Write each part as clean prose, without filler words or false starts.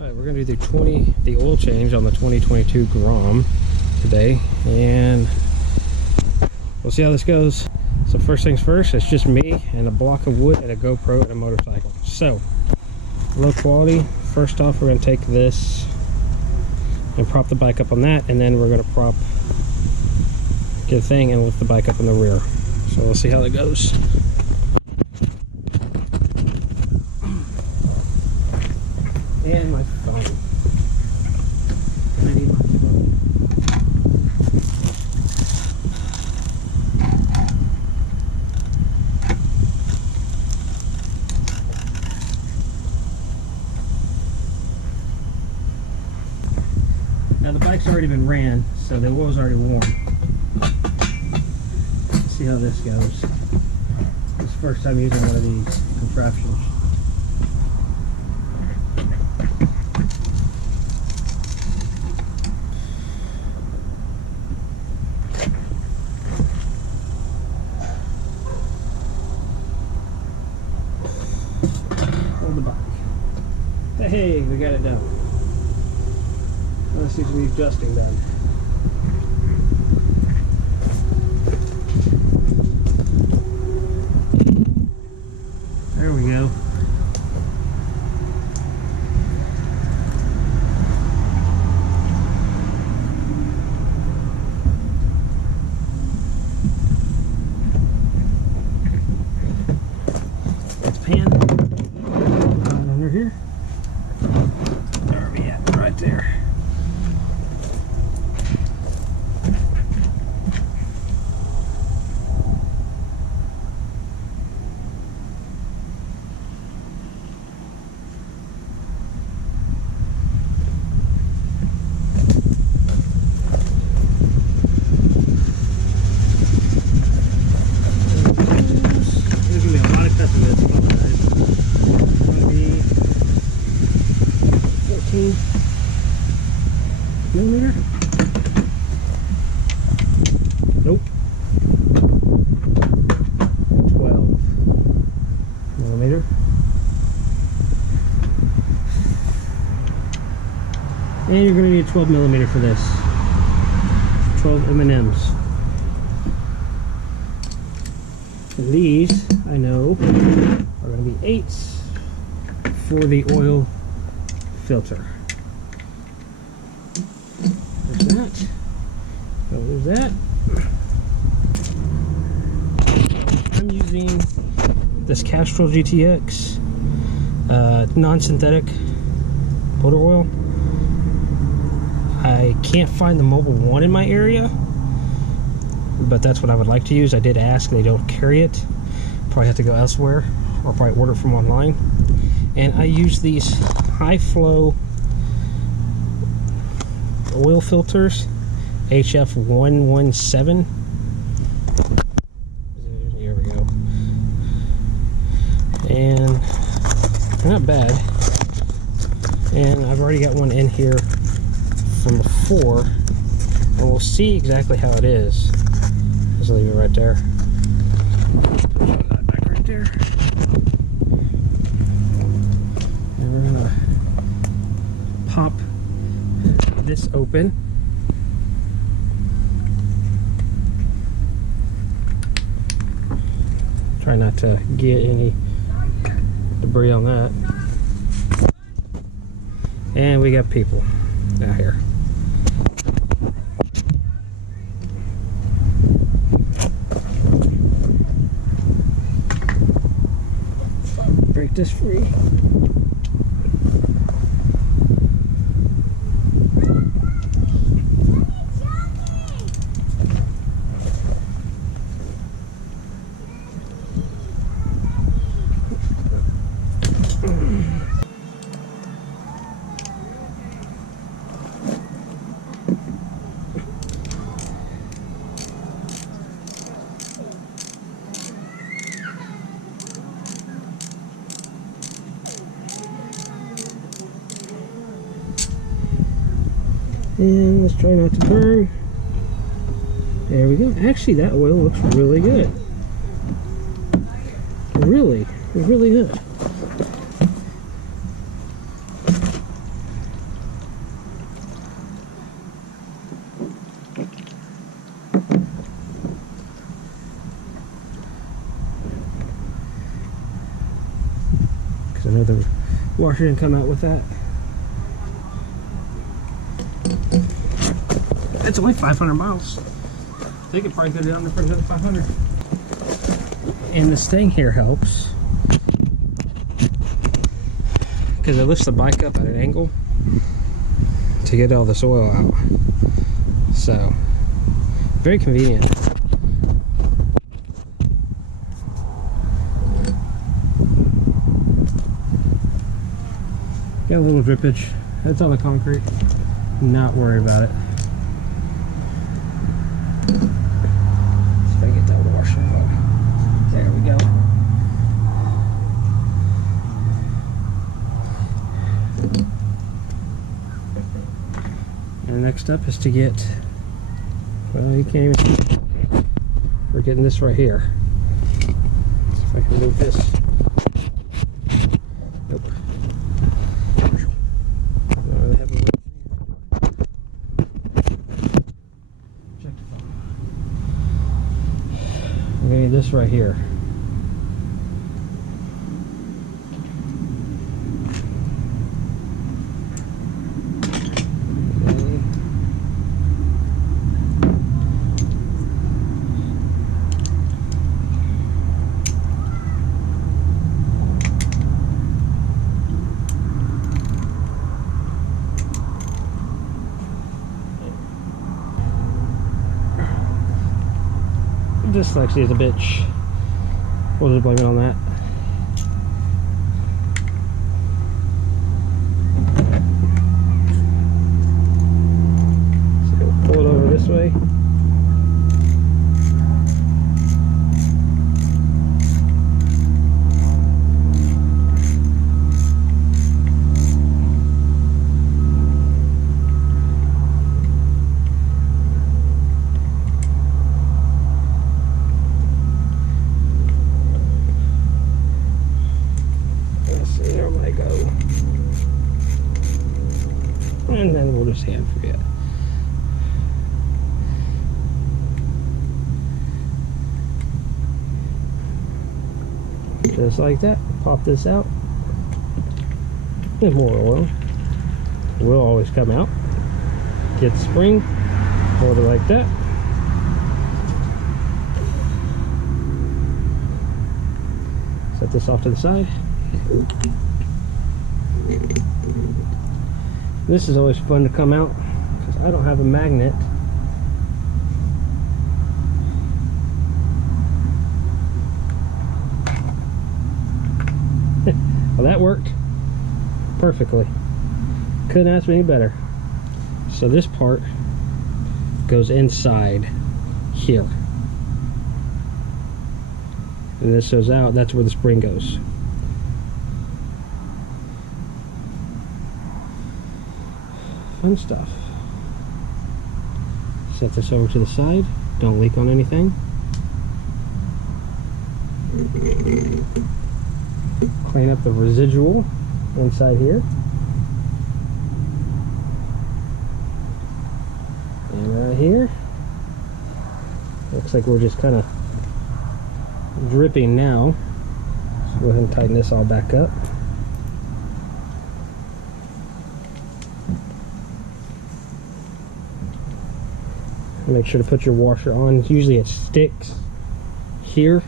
Alright, we're going to do the oil change on the 2022 Grom today, and we'll see how this goes. So first things first, it's just me and a block of wood and a GoPro and a motorcycle. So, low quality. First off, we're going to take this and prop the bike up on that, and then we're going to get a thing and lift the bike up in the rear. So we'll see how that goes. And my phone. I need my phone. Now the bike's already been ran, so the oil's already warm. Let's see how this goes. This is the first time using one of these contraptions. The bike. Hey, we got it done. Let's see some adjusting done. There we go. Let's pan. Under here. Where are we at? Right there. There's gonna be a lot of cuts in this. It's gonna be 14 millimeter. Nope. 12 millimeter. And you're gonna need 12 millimeter for this. 12 M&Ms. And these, I know, are going to be 8s for the oil filter. There's that. Oh, there's that. I'm using this Castrol GTX non-synthetic motor oil. I can't find the Mobile 1 in my area, but that's what I would like to use. I did ask, they don't carry it. Probably have to go elsewhere or probably order from online. And I use these high flow oil filters, HF117. Here we go. And they're not bad. And I've already got one in here from before, and we'll see exactly how it is. Just leave it right there. Put that back right there. And we're gonna pop this open. Try not to get any debris on that. And we got people out here. Break this free. And let's try not to burn. There we go. Actually, that oil looks really good. Really good. the washer didn't come out with that. It's only 500 miles. They could probably put it on there for another 500. And this thing here helps because it lifts the bike up at an angle to get all this oil out. So, very convenient. Got a little drippage. It's on the concrete. Not worry about it. See if I can get that washer on. There we go. And next up is to get, well, you can't even see it. We're getting this right here. See if I can move this. Nope. Don't really have a check the phone. I'm gonna need this right here. Dyslexia is a bitch. We'll just blame it on that. So we'll pull it over this way. And then we'll just hand forget. Just like that. Pop this out. And more oil will always come out. Get the spring. Hold it like that. Set this off to the side. This is always fun to come out because I don't have a magnet. Well, that worked perfectly. Couldn't ask me any better. So this part goes inside here. And this goes out, that's where the spring goes. Fun stuff. Set this over to the side. Don't leak on anything. Clean up the residual inside here. And right here. Looks like we're just kind of dripping now. So go ahead and tighten this all back up. Make sure to put your washer on. Usually it sticks here,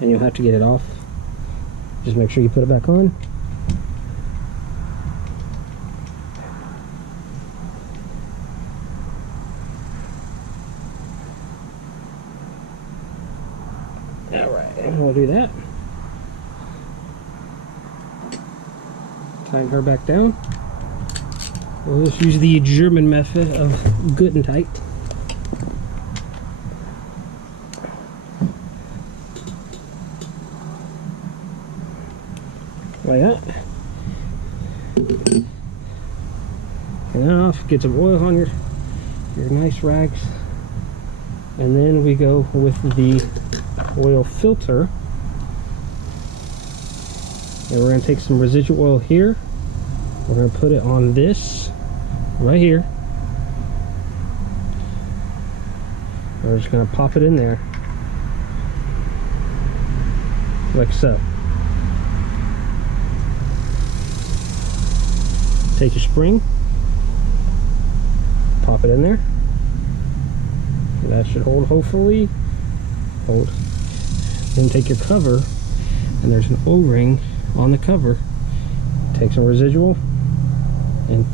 and you'll have to get it off. Just make sure you put it back on. Alright, and we'll do that. Tighten her back down. We'll just use the German method of good and tight. Like that. And off, get some oil on your nice rags. And then we go with the oil filter. And we're going to take some residual oil here. We're going to put it on this right here. We're just going to pop it in there. like so. Take your spring, pop it in there. And that should hold, hopefully. Hold. Then take your cover, and there's an O-ring on the cover. Take some residual and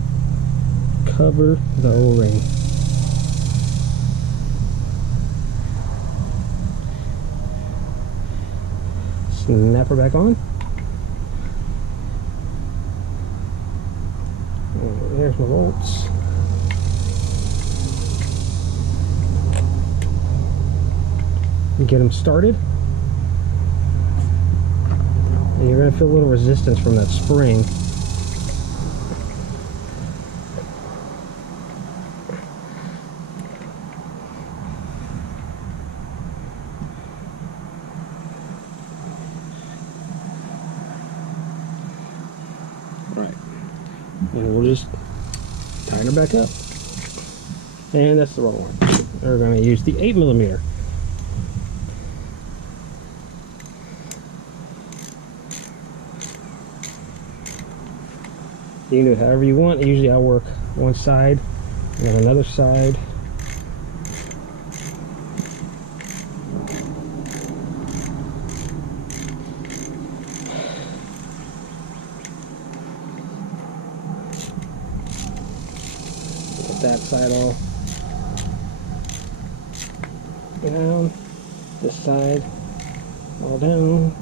cover the O-ring. Snap her back on. And there's my bolts. And get them started. And you're going to feel a little resistance from that spring. Alright, and we'll just tighten her back up. And that's the wrong one. We're going to use the 8mm. You can do it however you want. Usually I work one side and then another side. Get that side all down. This side all down.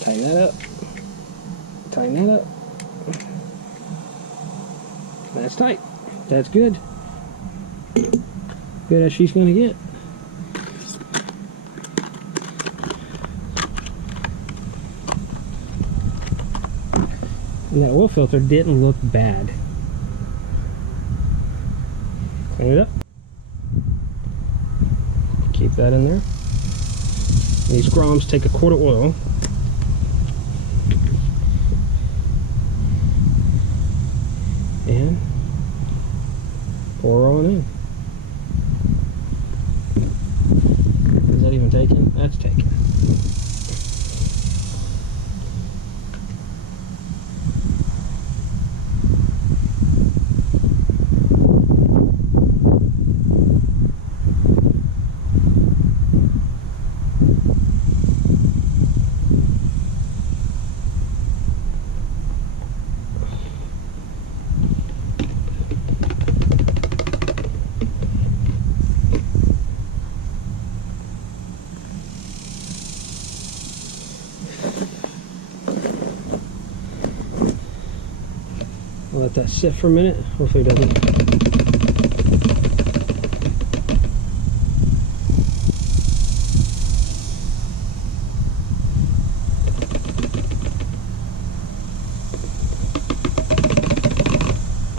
Tighten that up. Tighten that up. That's tight. That's good. Good as she's gonna get. And that oil filter didn't look bad. Clean it up. Keep that in there. These Groms take a quart of oil. And pour on in. Is that even taken? That's taken. We'll let that sit for a minute. Hopefully it doesn't.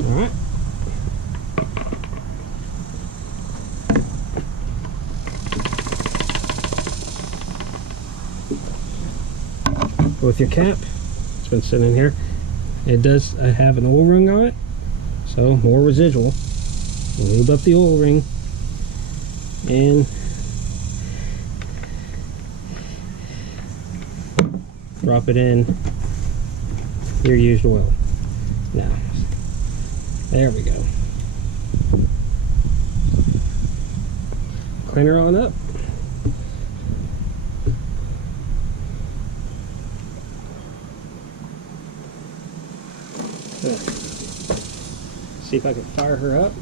All right. With your cap, it's been sitting in here. It does have an oil ring on it, so more residual. Lube up the oil ring and drop it in your used oil. Now, there we go. Clean her on up. See if I can fire her up.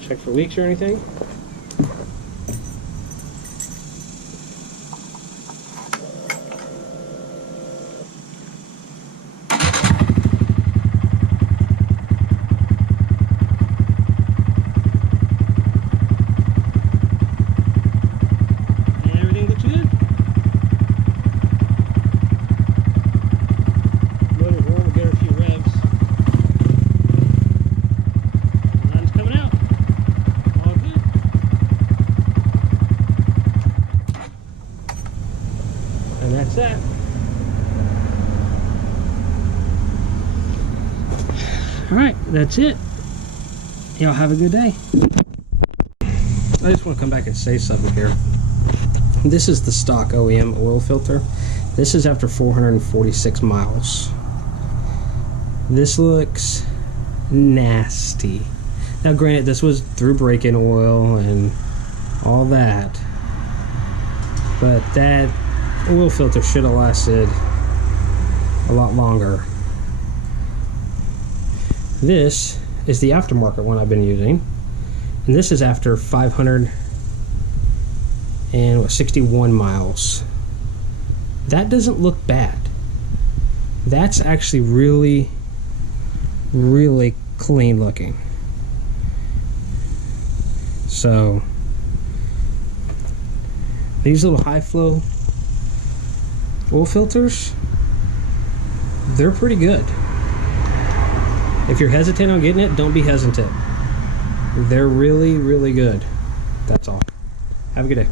Check for leaks or anything. And everything looks good. Motor's warm, we'll get her a few revs. And that's that. Alright, that's it. Y'all have a good day. I just want to come back and say something here. This is the stock Oem oil filter. This is after 446 miles. This looks nasty. Now granted, this was through break-in oil and all that, but that oil filter should have lasted a lot longer. This is the aftermarket one I've been using, and this is after 561 miles. That doesn't look bad. That's actually really, really clean looking. So these little high flow oil filters, they're pretty good. If you're hesitant on getting it, don't be hesitant. They're really, really good. That's all. Have a good day.